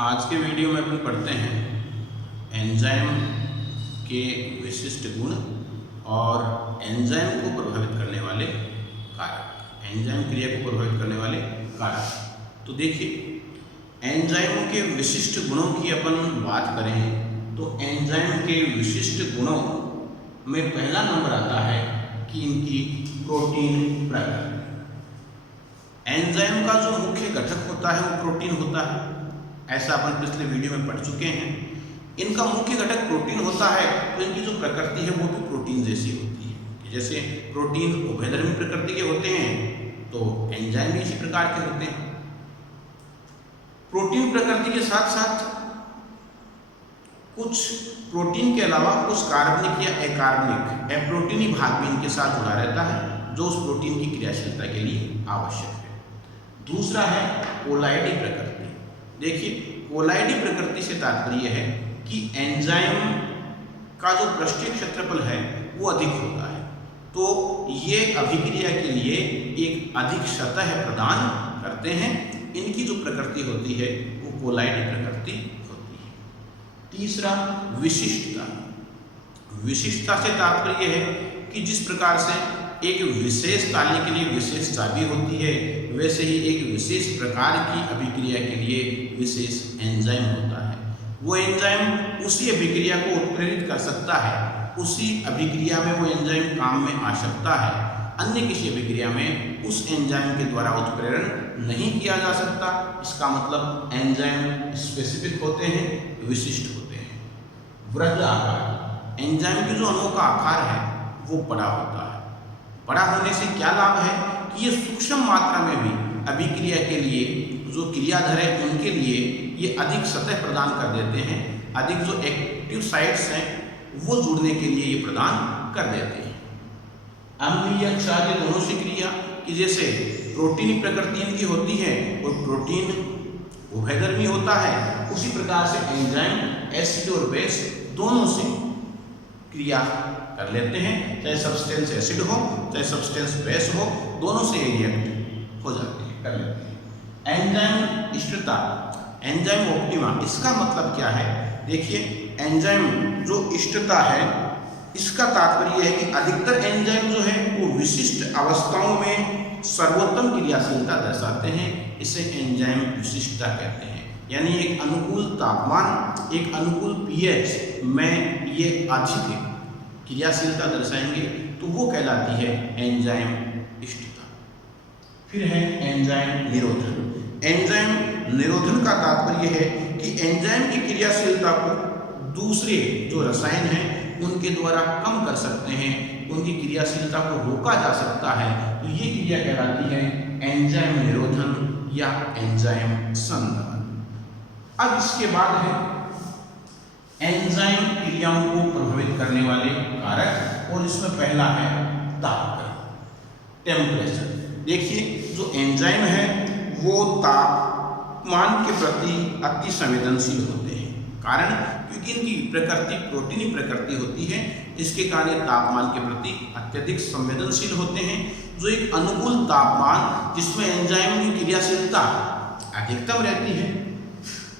आज के वीडियो में अपन पढ़ते हैं एंजाइम के विशिष्ट गुण और एंजाइम को प्रभावित करने वाले कारक, एंजाइम क्रिया को प्रभावित करने वाले कारक। तो देखिए, एंजाइमों के विशिष्ट गुणों की अपन बात करें तो एंजाइम के विशिष्ट गुणों में पहला नंबर आता है कि इनकी प्रोटीन प्रकृति। एंजाइम का जो मुख्य घटक होता है वो प्रोटीन होता है, ऐसा अपन पिछले वीडियो में पढ़ चुके हैं। इनका मुख्य घटक प्रोटीन होता है तो इनकी जो प्रकृति है वो भी प्रोटीन जैसी होती है। जैसे प्रोटीन उभयधर्मी प्रकृति के होते हैं तो एंजाइम भी इसी प्रकार के होते हैं। प्रोटीन प्रकृति के साथ साथ कुछ प्रोटीन के अलावा कुछ कार्बनिक या अकार्बनिक अप्रोटीनी भाग भी इनके साथ जुड़ा रहता है जो उस प्रोटीन की क्रियाशीलता के लिए आवश्यक है। दूसरा है कोलाइडी प्रकृति। देखिए, कोलाइडी प्रकृति से तात्पर्य है कि एंजाइम का जो पृष्ठीय क्षेत्रफल है वो अधिक होता है, तो ये अभिक्रिया के लिए एक अधिक सतह प्रदान करते हैं। इनकी जो प्रकृति होती है वो कोलाइडी प्रकृति होती है। तीसरा विशिष्टता। विशिष्टता से तात्पर्य है कि जिस प्रकार से एक विशेष ताले के लिए विशेष चाबी होती है, वैसे ही एक विशेष प्रकार की अभिक्रिया के लिए विशेष एंजाइम होता है। वो एंजाइम उसी अभिक्रिया को उत्प्रेरित कर सकता है, उसी अभिक्रिया में वो एंजाइम काम में आ सकता है। अन्य किसी अभिक्रिया में उस एंजाइम के द्वारा उत्प्रेरण नहीं किया जा सकता। इसका मतलब एंजाइम स्पेसिफिक होते हैं, विशिष्ट होते हैं। वृहद आकार। एंजाइम के जो अणुओं का आकार है वो बड़ा होता है। बड़ा होने से क्या लाभ है कि ये सूक्ष्म मात्रा में भी अभिक्रिया के लिए जो क्रियाधर है उनके लिए ये अधिक सतह प्रदान कर देते हैं। अधिक जो एक्टिव साइट्स हैं वो जुड़ने के लिए ये प्रदान कर देते हैं। अम्लीय क्षारीय दोनों से क्रिया कि जैसे प्रोटीन प्रकृति इनकी होती है और प्रोटीन उभयधर्मी होता है, उसी प्रकार से एंजाइम एसिड और बेस दोनों से क्रिया कर लेते हैं। चाहे सब्सटेंस एसिड हो चाहे सब्सटेंस बेस हो, दोनों से रिएक्ट हो जाते हैं, कर लेते हैं। एंजाइम इष्टता, एंजाइम ऑप्टिमा, इसका मतलब क्या है? देखिए, एंजाइम जो इष्टता है इसका तात्पर्य है कि अधिकतर एंजाइम जो है वो विशिष्ट अवस्थाओं में सर्वोत्तम क्रियाशीलता दर्शाते हैं। इसे एंजाइम विशिष्टता कहते हैं। यानी एक अनुकूल तापमान, एक अनुकूल पीएच में ये अधिक क्रियाशीलता दर्शाएंगे तो वो कहलाती है एंजाइम इष्टता। फिर है एंजाइम निरोधन। एंजाइम निरोधन का तात्पर्य है कि एंजाइम की क्रियाशीलता को दूसरे जो रसायन हैं उनके द्वारा कम कर सकते हैं, उनकी क्रियाशीलता को रोका जा सकता है, तो ये क्रिया कहलाती है एंजाइम निरोधन या एंजाइम संदहन। अब इसके बाद है एंजाइम क्रियाओं को प्रभावित करने वाले कारक, और इसमें पहला है तापक्रम, टेम्परेचर। देखिए, जो एंजाइम है वो तापमान के प्रति अति संवेदनशील होते हैं। कारण क्योंकि इनकी प्रकृति प्रोटीनी प्रकृति होती है, इसके कारण तापमान के प्रति अत्यधिक संवेदनशील होते हैं। जो एक अनुकूल तापमान जिसमें एंजाइम की क्रियाशीलता अधिकतम रहती है,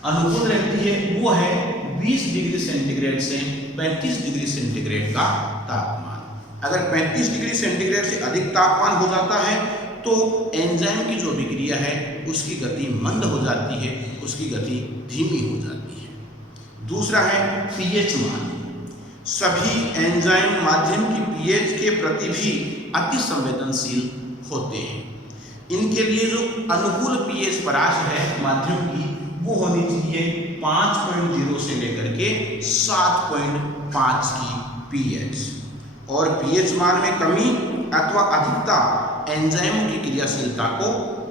अनुकूल रहती है, वो है 20 डिग्री सेंटीग्रेड से 35 डिग्री सेंटीग्रेड का तापमान। अगर 35 डिग्री सेंटीग्रेड से अधिक तापमान हो जाता है तो एंजाइम की जो अभिक्रिया है उसकी गति मंद हो जाती है, उसकी गति धीमी हो जाती है। दूसरा है पीएच मान। सभी एंजाइम माध्यम की पीएच के प्रति भी अति संवेदनशील होते हैं। इनके लिए जो अनुकूल पीएच परास है माध्यम की वो होनी चाहिए 5.0 से लेकर के 7.5 की पीएच, और पीएच मान में कमी अथवा अधिकता एंजाइम की क्रियाशीलता को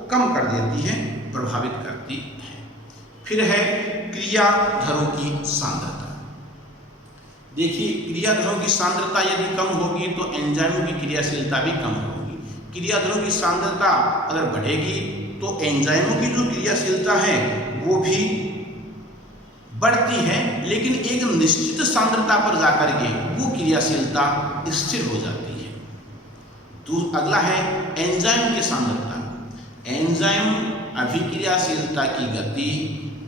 कम कर देती है, प्रभावित करती है। फिर है क्रियाधरों की सांद्रता। देखिए, क्रियाधरों की सांद्रता यदि कम होगी तो एंजाइम की क्रियाशीलता भी कम होगी। क्रियाधरों की सांद्रता अगर बढ़ेगी तो एंजाइमों की जो क्रियाशीलता है वो भी बढ़ती है, लेकिन एक निश्चित सांद्रता पर जाकर के वो क्रियाशीलता स्थिर हो जाती है। तो अगला है एंजाइम की सांद्रता। एंजाइम अभिक्रियाशीलता की गति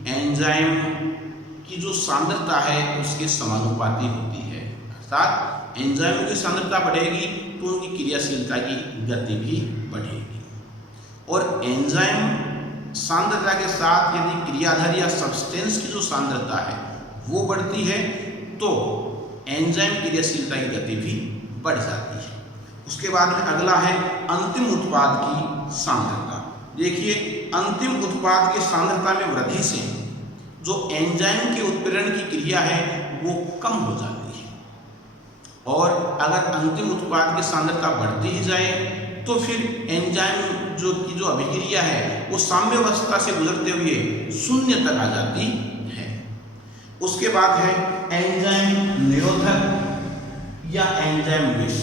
एंजाइम की जो सांद्रता है उसके समानुपाती होती है, अर्थात एंजाइम की सांद्रता बढ़ेगी तो उनकी क्रियाशीलता की गति भी बढ़ेगी। और एंजाइम सांद्रता के साथ यदि क्रियाधार या सब्सटेंस की जो सांद्रता है वो बढ़ती है तो एंजाइम क्रियाशीलता की गति भी बढ़ जाती है। उसके बाद में अगला है अंतिम उत्पाद की सांद्रता। देखिए, अंतिम उत्पाद की सांद्रता में वृद्धि से जो एंजाइम के उत्प्रेरण की क्रिया है वो कम हो जाती है, और अगर अंतिम उत्पाद की सांद्रता बढ़ती ही जाए तो फिर एंजाइम जो अभिक्रिया है वो साम्यावस्था से गुजरते हुए शून्य तक आ जाती है। उसके बाद है एंजाइम निरोधक या एंजाइम विष।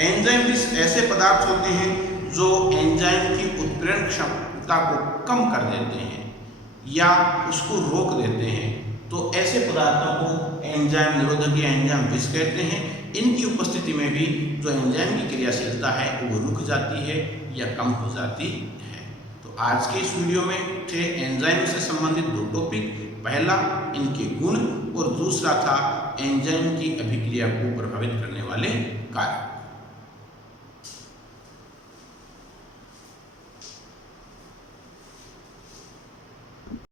एंजाइम विष ऐसे पदार्थ होते हैं जो एंजाइम की उत्प्रेरण क्षमता को कम कर देते हैं या उसको रोक देते हैं, तो ऐसे पदार्थों को एंजाइम निरोधक या एंजाइम विष कहते हैं। इनकी उपस्थिति में भी जो एंजाइम की क्रियाशीलता है वो रुक जाती है या कम हो जाती है। तो आज के इस वीडियो में थे एंजाइम से संबंधित दो टॉपिक, पहला इनके गुण और दूसरा था एंजाइम की अभिक्रिया को प्रभावित करने वाले कारक।